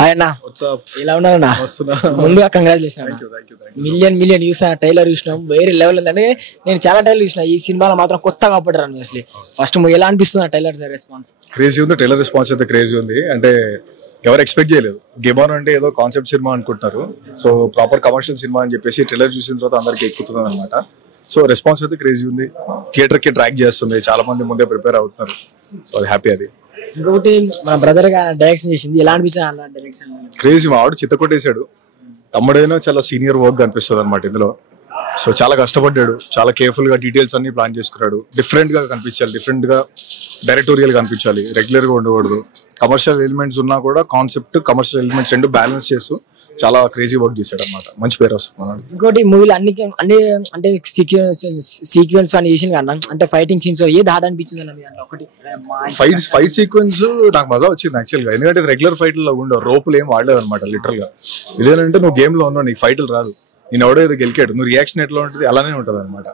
Hi అన్న, ఎలా ఉన్నారన్నా? ముందుగా కంగ్రాచులేషన్ అన్న. మిలియన్ యూస్ ట్రైలర్ చూసినాం, వేరే లెవెల్ ఉందండి. నేను చాలా ట్రైలర్ చూసిన, ఈ సినిమాలో మాత్రం కొత్తగా పడ్డారు అసలు. ఫస్ట్ ఎలా అనిపిస్తుంది ట్రైలర్ రెస్పాన్స్? క్రేజీ ఉంది, ట్రైలర్ రెస్పాన్స్ అయితే క్రేజీ ఉంది. అంటే ఎవరు ఎక్స్పెక్ట్ చేయలేదు. గేమ్ ఆన్ అంటే ఏదో కాన్సెప్ట్ సినిమా అనుకుంటున్నారు, సో ప్రాపర్ కమర్షియల్ సినిమా అని చెప్పేసి ట్రైలర్ చూసిన తర్వాత అందరికి ఎక్కుతుంది అనమాట. సో రెస్పాన్స్ అయితే క్రేజీ ఉంది, థియేటర్ కి ట్రాక్ చేస్తుంది, చాలా మంది ముందే ప్రిపేర్ అవుతున్నారు. సో అది హ్యాపీ. అది ఇంకొకటి మన బ్రదర్ గా డైరెక్షన్ చేసింది, ఎలా అనిపించింది అన్న డైరెక్షన్? క్రేజీ, మా ఆవిడ చిత్త కొట్టేశాడు. తమ్ముడైనా చాలా సీనియర్ వర్క్ అనిపిస్తుంది అనమాట ఇందులో. సో చాలా కష్టపడ్డాడు, చాలా కేర్ఫుల్ గా డీటెయిల్స్ అన్ని ప్లాన్ చేసుకున్నాడు. డిఫరెంట్ గా కనిపించాలి, డిఫరెంట్ గా డైరెక్టోరియల్ కనిపించాలి, రెగ్యులర్ గా ఉండకూడదు. కమర్షియల్ ఎలిమెంట్స్ ఉన్నా కూడా కాన్సెప్ట్ కమర్షియల్ ఎలిమెంట్స్ రెండు బ్యాలెన్స్ చేస్తూ చాలా క్రేజీ వర్క్ చేశాడు అనమాట. మంచి పేరు వస్తుంది. ఇంకోటి మూవీలో అన్ని అంటే సీక్వెన్స్ అని చేసింది కదా, అంటే ఫైటింగ్ సీన్స్ ఏది హార్డ్ అనిపించింది అన్నది ఒకటి? ఫైట్ సీక్వెన్స్ నాకు మజా వచ్చింది యాక్చువల్ గా, ఎందుకంటే రెగ్యులర్ ఫైట్ లో ఉండవు, రోపులు ఏం వాడలేదు అనమాట. లిటరల్ గా ఇదేనంటే నువ్వు గేమ్ లో ఉన్నావు, నీకు ఫైట్లు రాదు, నేను ఎవడో ఏదో గెలికాడు, నువ్వు రియాక్షన్ ఎట్లా ఉంటుంది అలానే ఉంటుంది అనమాట.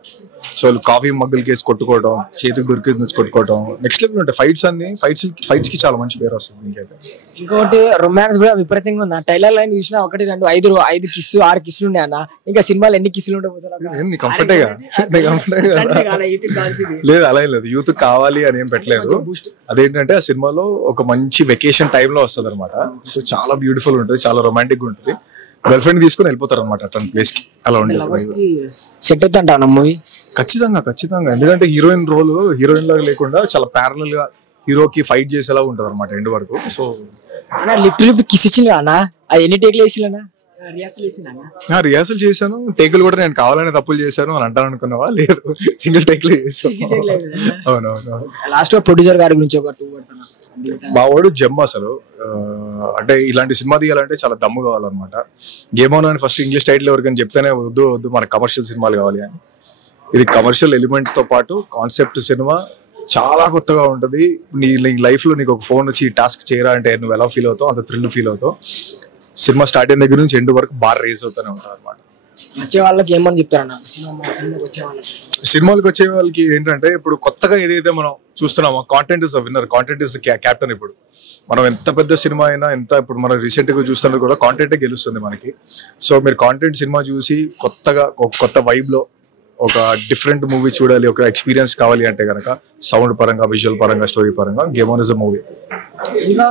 సో కాఫీ మగ్గులు కేసి కొట్టుకోవడం, చేతికి దొరికింది నుంచి కొట్టుకోవడం, నెక్స్ట్ లెవెల్ ఉంటాయి ఫైట్స్ అన్ని. ఫైట్స్ కి చాలా మంచి పేరు వస్తుంది ఇంకైతే. ఇంకోటి రొమాన్స్ కూడా విపరీతంగా ఉంది. టైలర్ లైన్ చూసినా 1 2 5 కిస్సు 6 కిస్సులు ఉన్నాయి అన్న. ఇంకా సినిమాలు ఎన్ని కిస్సులు ఉంటాయి? కంఫర్టేగా లేదు, అలా లేదు. యూత్ కావాలి అని ఏం పెట్టలేదు. అదేంటంటే ఆ సినిమాలో ఒక మంచి వెకేషన్ టైమ్ లో వస్తుంది అనమాట. సో చాలా బ్యూటిఫుల్ ఉంటుంది, చాలా రొమాంటిక్ ఉంటుంది. గర్ల్ ఫ్రెండ్ తీసుకుని వెళ్ళిపోతారు అనమాట అట్లాంటి ప్లేస్ కి. అలా ఉండేది సెట్ అవుతా మూవీ ఖచ్చితంగా. ఎందుకంటే హీరోయిన్ రోల్ హీరోయిన్ లాగా లేకుండా చాలా ప్యారలల్ గా హీరోకి ఫైట్ చేసేలా ఉంటది అనమాట ఎండ్ వరకు. సో లిఫ్ట్ కిస్ ఇచ్చింది అన్న, అది ఎన్ని టేక్లు వేసిందా? రిహార్సల్ చేశాను, టేకులు కూడా నేను కావాలనే తప్పులు చేశాను అని అంటాను అనుకున్నావా? లేదు, సింగిల్ టేక్ లో చేశాను. అవునవును. లాస్ట్ ప్రొడ్యూసర్ గారి గురించి ఒక 2 words అన్న. బావాడు జమ్ అసలు. అంటే ఇలాంటి సినిమా తీయాలంటే చాలా దమ్ము కావాలన్నమాట. గేమ్ ఆన్ అని ఫస్ట్ ఇంగ్లీష్ టైటిల్ ఎవరికైనా చెప్తేనే వద్దు మనకు కమర్షియల్ సినిమాలు కావాలి అని. ఇది కమర్షియల్ ఎలిమెంట్స్ తో పాటు కాన్సెప్ట్ సినిమా చాలా కొత్తగా ఉంటుంది. నీ లైఫ్ లో నీకు ఒక ఫోన్ వచ్చి టాస్క్ చేయరా అంటే నువ్వు ఎలా ఫీల్ అవుతావు, అంత థ్రిల్ ఫీల్ అవుతావు. సినిమా స్టార్ట్ అయిన దగ్గర నుంచి ఎండ్ వరకు బాగా రేజ్ అవుతూనే ఉంటారు అనమాట. వచ్చే వాళ్ళకి ఏమని చెప్తారన్న? సినిమాలకు వచ్చే వాళ్ళకి ఏంటంటే, ఇప్పుడు కొత్తగా ఏదైతే మనం చూస్తున్నామో content is the winner, content is the captain. ఇప్పుడు మనం ఎంత పెద్ద సినిమా అయినా, ఎంత ఇప్పుడు మనం రీసెంట్ గా చూస్తున్నది కూడా కాంటెంటే గెలుస్తుంది మనకి. సో మీరు కాంటెంట్ సినిమా చూసి కొత్తగా ఒక కొత్త వైబ్ లో ఒక డిఫరెంట్ మూవీ చూడాలి, ఒక ఎక్స్పీరియన్స్ కావాలి అంటే కనుక సౌండ్ పరంగా, విజువల్ పరంగా, స్టోరీ పరంగా game on is the movie. ఇంకా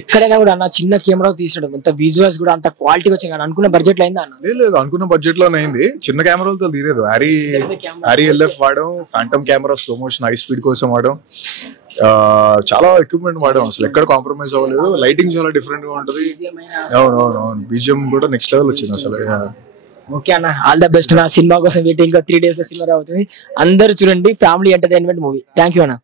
ఎక్కడైనా కూడా అన్న చిన్న కెమెరా తీసాడు, అంత విజువల్స్ కూడా అంత క్వాలిటీ వచ్చింది కానీ అనుకున్న బడ్జెట్ లో అయిందా అన్న? లేదు, అనుకున్న బడ్జెట్ లోనే అయింది. చిన్న కెమెరాలతో తీరేదు. హ్యారీ LF వాడడం, phantom camera, slow motion, high speed కోసం వాడడం, చాలా ఎక్విప్మెంట్ వాడాం. అసలు ఎక్కడ కాంప్రమైజ్ అవ్వలేదు. లైటింగ్ చాలా డిఫరెంట్ గా ఉంటది. అవును, బీజిఎం కూడా నెక్స్ట్ లెవెల్ వచ్చింది అసలు. ఓకే అన్న, ఆల్ ద బెస్ట్. నా సినిమా కోసం వెయిటింగ్. 3 days లో సినిమా అవుతుంది, అందరూ చూడండి. Family entertainment movie. Thank you అన్న.